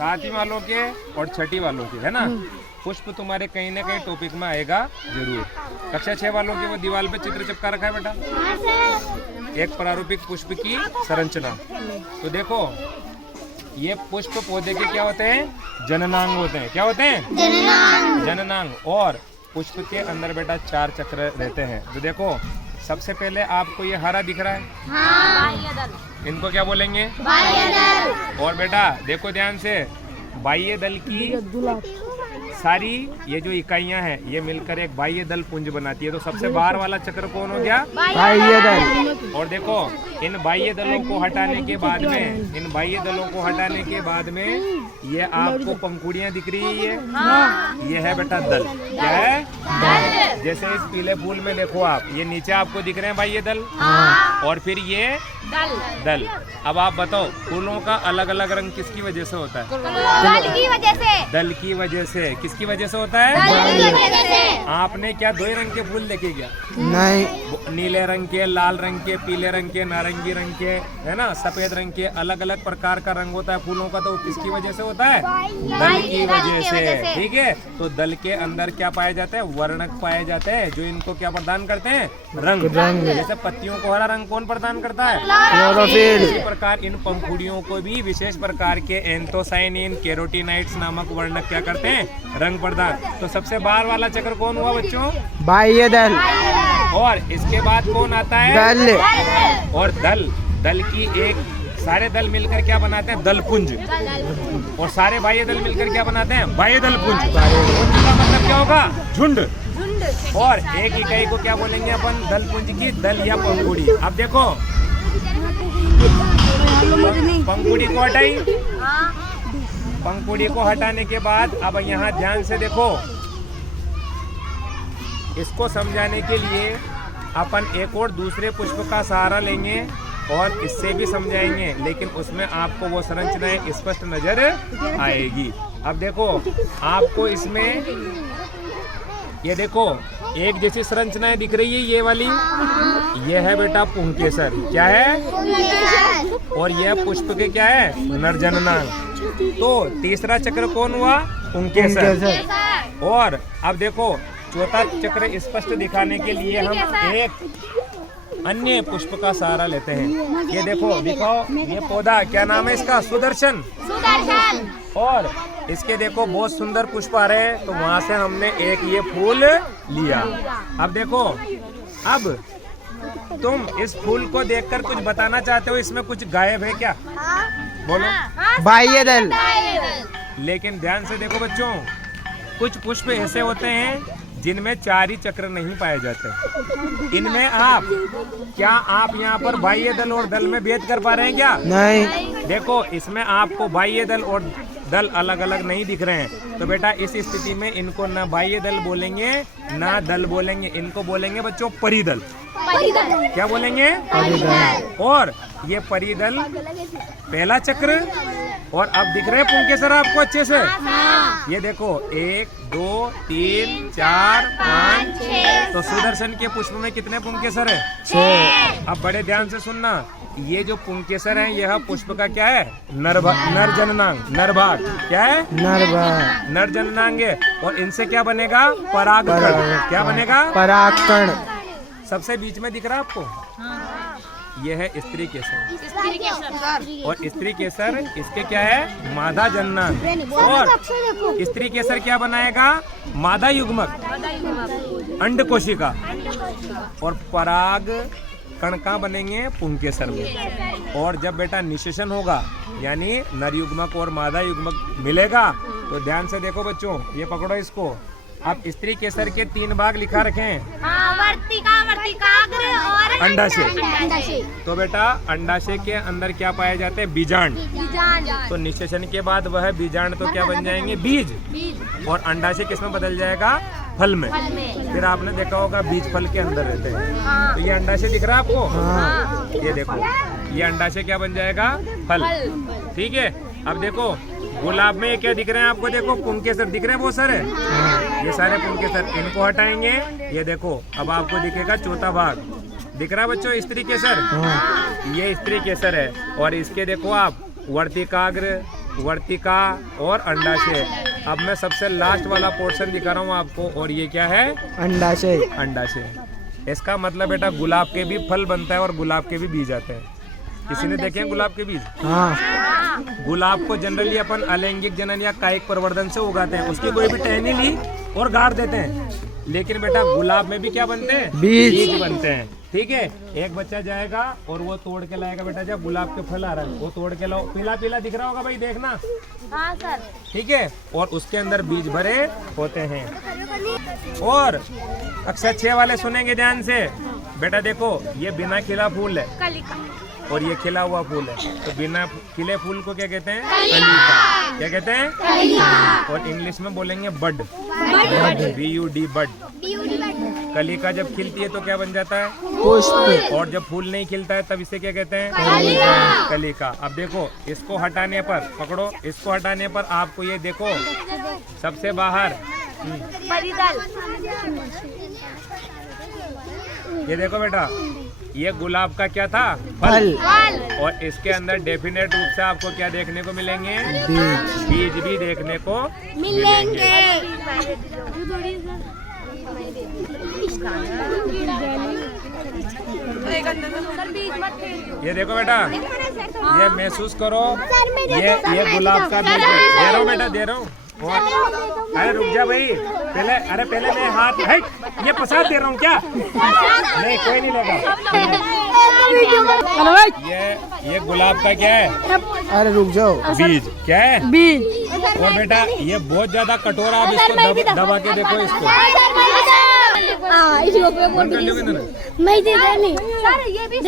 सातवीं वालों के और छठी वालों के, है ना। पुष्प तुम्हारे कहीं ना कहीं टॉपिक में आएगा जरूर। कक्षा 6 वालों के वो दीवार पे चित्र चिपका रखा है बेटा, एक प्रारूपिक पुष्प की संरचना। तो देखो ये पुष्प पौधे के क्या होते हैं, जननांग होते हैं। क्या होते हैं, जननांग। और पुष्प के अंदर बेटा 4 चक्र रहते हैं। तो देखो सबसे पहले आपको ये हरा दिख रहा है, इनको क्या बोलेंगे, बाह्य दल। और बेटा देखो ध्यान से, बाह्य दल की सारी ये जो इकाइयां हैं ये मिलकर एक बाह्य दल पुंज बनाती है। तो सबसे बाहर वाला चक्र कौन हो गया, बाह्य दल। और देखो इन बाह्य दलों को हटाने के बाद में, इन बाह्य दलों को हटाने के बाद में ये आपको पंखुड़ियां दिख रही है, ये है बेटा दल। क्या है, दल। जैसे इस पीले फूल में देखो आप, ये नीचे आपको दिख रहे हैं बाह्य दल, और फिर ये दल। अब आप बताओ फूलों का अलग अलग रंग किसकी वजह से होता है, दल की वजह से। दल की वजह से। किसकी वजह से होता है, दल की वजह से। आपने क्या 2 रंग के फूल देखे क्या, नहीं, नीले रंग के, लाल रंग के, पीले रंग के, नारंगी रंग के, है ना, सफेद रंग के, अलग अलग प्रकार का रंग होता है फूलों का। तो किसकी वजह से होता है, दल की वजह से। ठीक है, तो दल के अंदर क्या पाए जाते हैं, वर्णक पाए जाते हैं जो इनको क्या प्रदान करते हैं, रंग। जैसे पत्तियों को हरा रंग कौन प्रदान करता है, क्लोरोफिल। इसी प्रकार इन पंखुड़ियों को भी विशेष प्रकार के एंथोसायनिन, कैरोटीनाइड्स नामक वर्णक क्या करते हैं, रंग प्रदान। तो सबसे बाहर वाला चक्र कौन हुआ बच्चों, बाह्य दल। और इसके बाद कौन आता है, दल। और दल की एक, सारे दल मिलकर क्या बनाते हैं, दलपुंज। और सारे बाह्य दल मिलकर क्या बनाते हैं, बाह्य दलपुंज। पुंज का मतलब क्या होगा, झुंड। और एक इकाई को क्या बोलेंगे अपन, दलपुंज की, दल या पंखुड़ी। अब देखो पंखुड़ी को हटाई, पंखुड़ी को हटाने के बाद अब यहाँ ध्यान से देखो, इसको समझाने के लिए अपन एक और दूसरे पुष्प का सहारा लेंगे और इससे भी समझाएंगे, लेकिन उसमें आपको वो संरचनाएं स्पष्ट नजर आएगी। अब देखो आपको इसमें ये देखो एक जैसी संरचनाएं दिख रही है, ये वाली, ये है बेटा पुंकेसर। क्या है, और यह पुष्प के क्या है, नरजननांग। तो तीसरा चक्र कौन हुआ, पुंकेसर। और अब देखो चौथा चक्र स्पष्ट दिखाने के लिए हम एक अन्य पुष्प का सहारा लेते हैं। ये देखो, दिखाओ ये पौधा क्या नाम है इसका, सुदर्शन। और इसके देखो बहुत सुंदर पुष्प आ रहे हैं, तो वहां से हमने एक ये फूल लिया। अब देखो, अब तुम इस फूल को देखकर कुछ बताना चाहते हो, इसमें कुछ गायब है क्या, बोलो, बाह्य दल। लेकिन ध्यान से देखो बच्चों, कुछ पुष्प ऐसे होते हैं जिनमें 4 ही चक्र नहीं पाए जाते। इनमें आप आप यहाँ पर बाह्य दल और दल में भेद कर पा रहे हैं क्या, नहीं। देखो इसमें आपको बाह्य दल और दल अलग अलग नहीं दिख रहे हैं। तो बेटा इस स्थिति में इनको ना बाह्य दल बोलेंगे ना दल बोलेंगे, इनको बोलेंगे बच्चों परिदल। क्या बोलेंगे, परिदल। और ये परिदल पहला चक्र, और अब दिख रहे हैं पुंकेसर आपको अच्छे से, ये देखो 1 2 3 4 5 6। तो सुदर्शन के पुष्प में कितने पुंकेसर है, 6। अब बड़े ध्यान से सुनना, ये जो पुंकेसर है यह पुष्प का क्या है, नरजननांग, नरभाग। क्या है, नरभाग, नरजननांग है। और इनसे क्या बनेगा, परागकण। क्या बनेगा, परागकण। सबसे बीच में दिख रहा है आपको, यह है स्त्री केसर। और स्त्री केसर इसके क्या है, मादा जननांग। और स्त्री केसर क्या बनाएगा, मादा युग्मक, अंड कोशिका। और पराग कण कहाँ बनेंगे, पुंकेसर में। और जब बेटा निषेचन होगा, यानी नर युग्मक और मादा युग्मक मिलेगा, तो ध्यान से देखो बच्चों, ये पकड़ो इसको। अब स्त्री केसर के 3 भाग लिखा रखे हैं, वर्तिकाग्र और अंडाशय। तो बेटा अंडाशय के अंदर क्या पाए जाते हैं, बीजांड। तो निषेचन के बाद वह बीजांड तो क्या बन जाएंगे, बीज। और अंडाशय किसमें बदल जाएगा, फल में। फिर आपने देखा होगा बीज फल के अंदर रहते हैं। तो ये अंडाशय दिख रहा है आपको, ये देखो, ये अंडाशय क्या बन जाएगा, फल। ठीक है, अब देखो गुलाब में क्या दिख रहे हैं आपको, देखो पुंकेसर दिख रहे हैं बहुत सारे, ये सारे पुंकेसर। इनको हटाएंगे, ये देखो अब आपको दिखेगा चौथा भाग दिख रहा है बच्चों, स्त्री केसर। ये स्त्री केसर है। और इसके देखो आप वर्तिकाग्र, वर्तिका और अंडाशय। अब मैं सबसे लास्ट वाला पोर्शन दिखा रहा हूँ आपको, और ये क्या है? अंडाशय। अंडाशय। इसका मतलब बेटा गुलाब के भी फल बनता है और गुलाब के भी बीज आते हैं। किसी ने देखे हैं गुलाब के बीज? हाँ। गुलाब को जनरली अपन अलैंगिक जनन या कायिक प्रवर्धन से उगाते हैं, उसकी कोई भी टहनी ली और गाड़ देते हैं। लेकिन बेटा गुलाब में भी क्या बनते हैं? बीज बनते हैं। ठीक है, एक बच्चा जाएगा और वो तोड़ के लाएगा बेटा, जब गुलाब के फल आ रहा है वो तोड़ के लाओ, पीला पीला दिख रहा होगा भाई, देखना। हाँ सर। ठीक है, और उसके अंदर बीज भरे होते हैं। और कक्षा 6 वाले सुनेंगे ध्यान से बेटा, देखो ये बिना खिला फूल है कलिका। और ये खिला हुआ फूल है, तो बिना खिले फूल को क्या कहते हैं? कलिका। क्या कहते हैं? कलिका। और इंग्लिश में बोलेंगे बड, BUD, बड। कलिका जब खिलती है तो क्या बन जाता है? पुष्प। और जब फूल नहीं खिलता है तब इसे क्या कहते हैं? कलिका। अब देखो इसको हटाने पर, पकड़ो, इसको हटाने पर आपको ये देखो सबसे बाहर परिदल। ये देखो बेटा, ये गुलाब का क्या था? फल। और इसके अंदर डेफिनेट रूप से आपको क्या देखने को मिलेंगे? बीज। बीज भी देखने को मिलेंगे। ये देखो बेटा, ये महसूस करो, ये गुलाब का बीज है। दे रहा हूँ बेटा, दे रहा हूँ। अरे रुक जा भाई, पहले मैं हाथ ये प्रसाद दे रहा हूँ क्या? नहीं, कोई नहीं लेगा। ये गुलाब का क्या है? अरे रुक जाओ। बीज। क्या है? बीज। और बेटा ये बहुत ज्यादा कठोर है, आप इसको दबा के देखो इसको। मैं दे देनी। सर ये भी